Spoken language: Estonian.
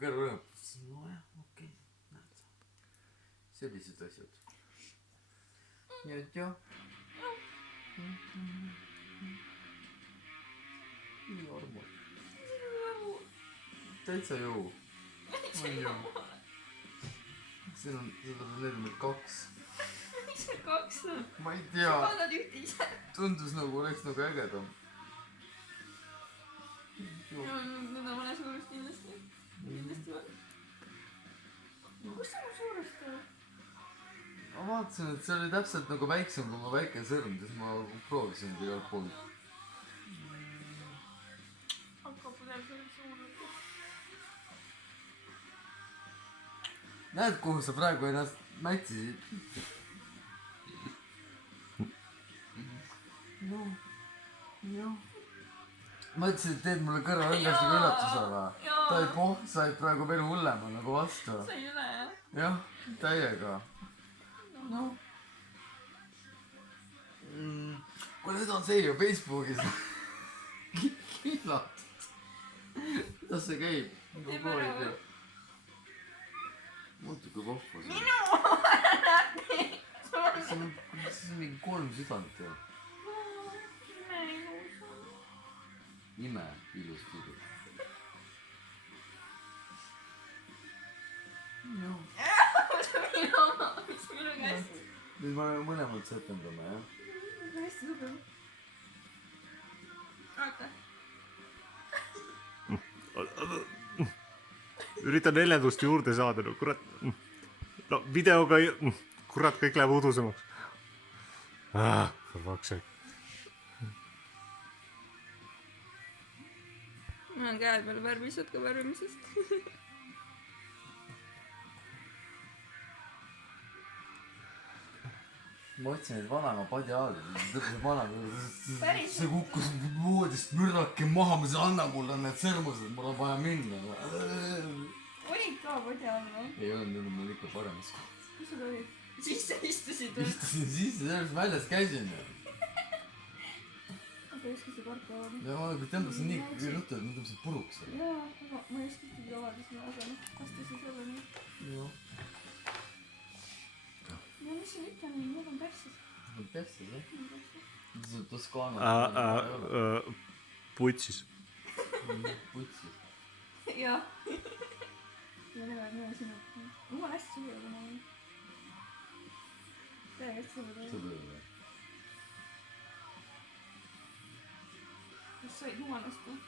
kõrva rõõm. Nojah, okei. Näed. Sellised asjad. Nii et jah. Nii armu. Täitsa jõu. On jõu. Siin on, seda on 42. Miks see 2 on? Ma ei tea. Sa kannad ühte ise. Tundus nagu oleks nagu ägedam. Need on mõne suurust kindlasti. Kindlasti on. Kus see on suurust on? Ma vaatasin, et see oli täpselt nagu väiksem kui mu väike sõrm, siis ma proovisin seda igalt poolt. Hakka põdev selle suurust. Näed, kuhu sa praegu ennast mätsisid? Noh. Ma ütlesin, et teed mulle kõrvaõngastiga üllatusele. Ta ei poh, said praegu veel hullema nagu vastu. Sai üle, jah? Jah, täiega. Noh. Kui nüüd on see ju Facebookis killatud. Kuidas see käib? Ei pära. Muutuge kohva see. Minu! See on mingi 3 südant ju. Ime ilus pidu. Minu oma, mis minu käest. Nüüd me mõlemad setendame, jah? Hästi tugev. Oota. Üritan neljandust juurde saada, no kurat. No videoga, kurat, kõik läheb udusemaks. For fuck's sake. Mul on käed veel värvised ka värvimisest. Ma otsin neid vanema padja alla, tõpus vanema, Päriselt? see kukkus voodist mürraki maha, mis anna mulle need sõrmused, mul on vaja minna. Olid ka padja all või? Ei olnud, nüüd on mul ikka paremas kohas. Kus sul olid? Sisse istusid või? Istusin sisse, sellest väljas käisin. Aga ei oska see tarka avada. Ja ma tõmbasin nii ruttu, et ma tõmbasin puruks. Jaa, aga ma ei oska ühtegi avada sinna asele. Astusin selle nii. Jah. Ja mis siin ütleme, need on persis. Need on persis, jah? See on Toskaana. Putsis. Putsis. Jah. Ja need sinu. Mul on hästi suvi, aga ma olen. Täiega hästi suvi. Sõber või? Kas said humanast või?